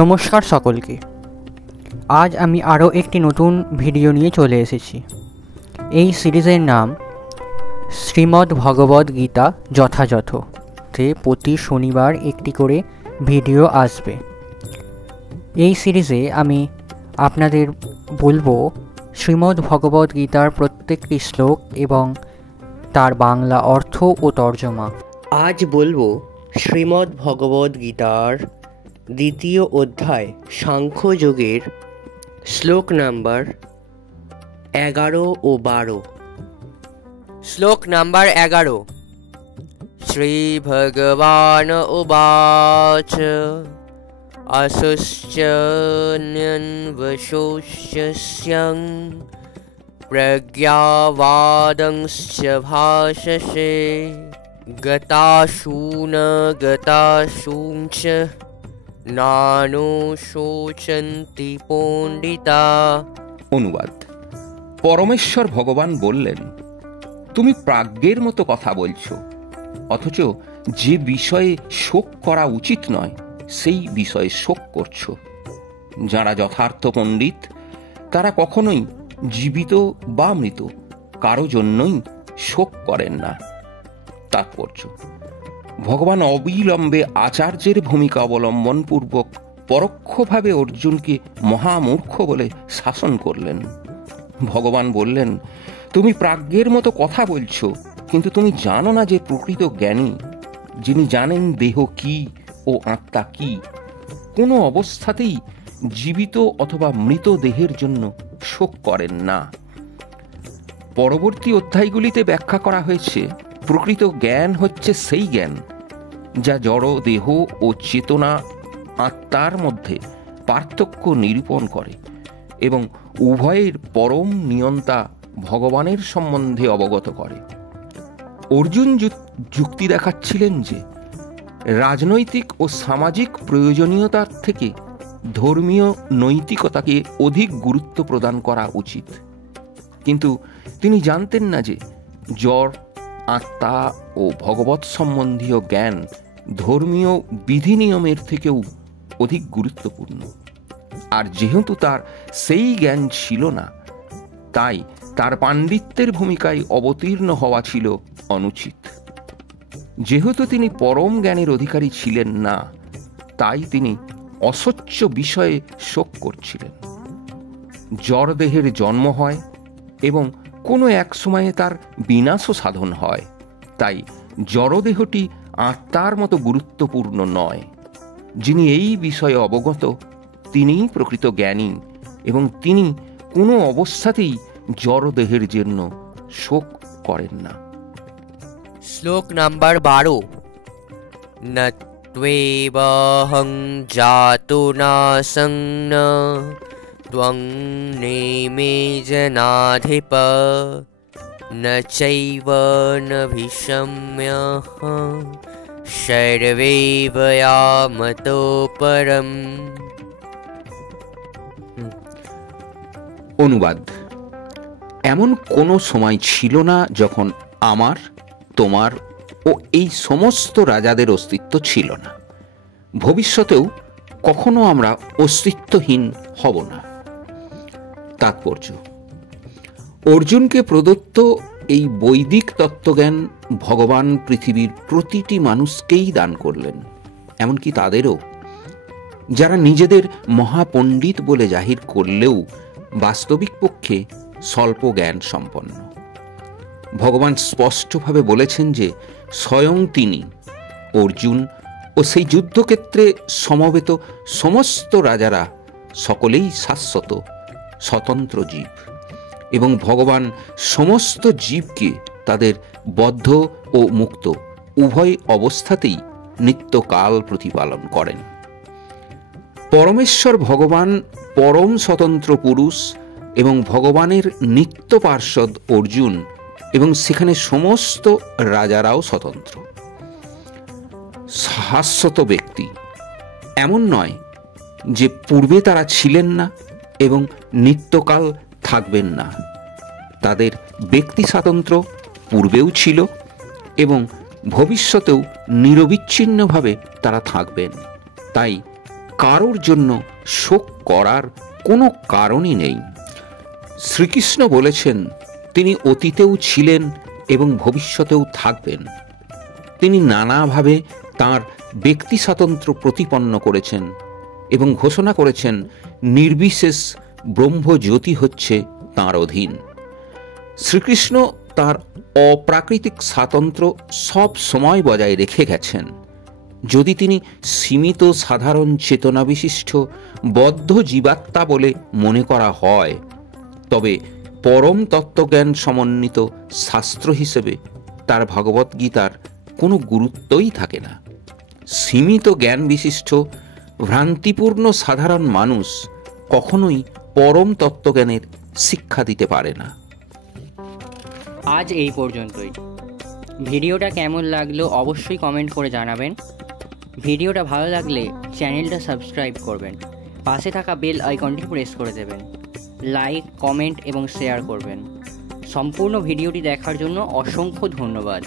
নমস্কার সকলকে। আজ আমি আরও একটি নতুন ভিডিও নিয়ে চলে এসেছি। এই সিরিজের নাম শ্রীমদ্ ভগবদ্ গীতা যথাযথ। প্রতি শনিবার একটি করে ভিডিও আসবে। এই সিরিজে আমি আপনাদের বলবো শ্রীমদ্ ভগবদ্ গীতার প্রত্যেকটি শ্লোক এবং তার বাংলা অর্থ ও তর্জমা। আজ বলবো শ্রীমদ্ ভগবদ্ গীতার দ্বিতীয় অধ্যায় সাংখ্যযোগের শ্লোক নাম্বার 11 ও 12। শ্লোক নাম্বার 11। শ্রী ভগবান উবাচ আসশ্চন্যন্বশোষ্যস্যং প্রজ্ঞাবাদংশ্চ ভাষসে গতাসূন গতাসূঞ্চ নানো শোচন্তি পণ্ডিতা। অনুবাদ: পরমেশ্বর ভগবান বললেন, তুমি প্রাজ্ঞের মতো কথা বলছো, অথচ যে বিষয়ে শোক করা উচিত নয় সেই বিষয়ে শোক করছো। যারা যথার্থ পণ্ডিত তারা কখনোই জীবিত বা মৃত কারো জন্যই শোক করেন না। তাৎপর্য: ভগবান অবিলম্বে আচার্যের ভূমিকা অবলম্বন পূর্বক পরোক্ষভাবে অর্জুনকে মহামূর্খ বলে শাসন করলেন। ভগবান বললেন, তুমি প্রাজ্ঞের মতো কথা বলছো, কিন্তু তুমি জানো না যে প্রকৃত জ্ঞানী, যিনি জানেন দেহ কি ও আত্মা কি, কোনো অবস্থাতেই জীবিত অথবা মৃত দেহের জন্য শোক করেন না। পরবর্তী অধ্যায়গুলিতে ব্যাখ্যা করা হয়েছে, প্রকৃত জ্ঞান হচ্ছে সেই জ্ঞান যা জড় দেহ ও চেতনা আত্মার মধ্যে পার্থক্য নিরূপণ করে এবং উভয়ের পরম নিয়ন্তা ভগবানের সম্বন্ধে অবগত করে। অর্জুন যুক্তি দেখাচ্ছিলেন যে রাজনৈতিক ও সামাজিক প্রয়োজনীয়তার থেকে ধর্মীয় নৈতিকতাকে অধিক গুরুত্ব প্রদান করা উচিত, কিন্তু তিনি জানতেন না যে জড়, আত্মা ও ভগবৎ সম্বন্ধীয় জ্ঞান ধর্মীয় বিধি নিয়মের থেকেও অধিক গুরুত্বপূর্ণ। আর যেহেতু তার সেই জ্ঞান ছিল না, তাই তার পাণ্ডিত্যের ভূমিকায় অবতীর্ণ হওয়া ছিল অনুচিত। যেহেতু তিনি পরম জ্ঞানের অধিকারী ছিলেন না, তাই তিনি অস্বচ্ছ বিষয়ে শোক করছিলেন। জড় দেহের জন্ম হয় এবং কোনো এক সময়ে তার বিনাশও সাধন হয়, তাই জড়দেহটি আত্মার মতো গুরুত্বপূর্ণ নয়। যিনি এই বিষয়ে অবগত তিনিই প্রকৃত জ্ঞানী এবং তিনি কোনো অবস্থাতেই জড়দেহের জন্য শোক করেন না। শ্লোক নাম্বার 12। ন ত্বেবহং জাতো নাসং ন ত্বং নেমে জনাধিপ ন চৈব ন ভিষম্যঃ সর্বে বয়ামতো পরম। অনুবাদ: এমন কোনো সময় ছিল না যখন আমার, তোমার ও এই সমস্ত রাজাদের অস্তিত্ব ছিল না। ভবিষ্যতেও কখনো আমরা অস্তিত্বহীন হব না। তাৎপর্য: অর্জুনকে প্রদত্ত এই বৈদিক তত্ত্বজ্ঞান ভগবান পৃথিবীর প্রতিটি মানুষকেই দান করলেন, এমনকি তাদেরও যারা নিজেদের মহাপণ্ডিত বলে জাহির করলেও বাস্তবিক পক্ষে স্বল্প জ্ঞান সম্পন্ন। ভগবান স্পষ্টভাবে বলেছেন যে স্বয়ং তিনি, অর্জুন ও সেই যুদ্ধক্ষেত্রে সমবেত সমস্ত রাজারা সকলেই শাশ্বত স্বতন্ত্র জীব এবং ভগবান সমস্ত জীবকে তাদের বদ্ধ ও মুক্ত উভয় অবস্থাতেই নিত্যকাল প্রতিপালন করেন। পরমেশ্বর ভগবান পরম স্বতন্ত্র পুরুষ এবং ভগবানের নিত্য পার্ষদ অর্জুন এবং সেখানে সমস্ত রাজারাও স্বতন্ত্র শাশ্বত ব্যক্তি। এমন নয় যে পূর্বে তারা ছিলেন না এবং নিত্যকাল থাকবেন না। তাদের ব্যক্তি স্বাতন্ত্র্য পূর্বেও ছিল এবং ভবিষ্যতেও নিরবিচ্ছিন্নভাবে তারা থাকবেন। তাই কারোর জন্য শোক করার কোনো কারণই নেই। শ্রীকৃষ্ণ বলেছেন তিনি অতীতেও ছিলেন এবং ভবিষ্যতেও থাকবেন। তিনি নানাভাবে তাঁর ব্যক্তি স্বাতন্ত্র্য প্রতিপন্ন করেছেন এবং ঘোষণা করেছেন নির্বিশেষ ব্রহ্মজ্যোতি হচ্ছে তাঁর অধীন। শ্রীকৃষ্ণ তাঁর অপ্রাকৃতিক স্বাতন্ত্র্য সব সময় বজায় রেখে গেছেন। যদি তিনি সীমিত সাধারণ চেতনা বিশিষ্ট বদ্ধ জীবাত্মা বলে মনে করা হয়, তবে পরম তত্ত্বজ্ঞান সমন্বিত শাস্ত্র হিসেবে তার ভগবদ্গীতার কোনো গুরুত্বই থাকে না। সীমিত জ্ঞান বিশিষ্ট ভ্রান্তিপূর্ণ সাধারণ মানুষ কখনোই পরম তত্ত্বজ্ঞানের শিক্ষা দিতে পারে না। আজ এই পর্যন্তই। ভিডিওটা কেমন লাগলো অবশ্যই কমেন্ট করে জানাবেন। ভিডিওটা ভালো লাগলে চ্যানেলটা সাবস্ক্রাইব করবেন, পাশে থাকা বেল আইকনটি প্রেস করে দেবেন, লাইক, কমেন্ট এবং শেয়ার করবেন। সম্পূর্ণ ভিডিওটি দেখার জন্য অসংখ্য ধন্যবাদ।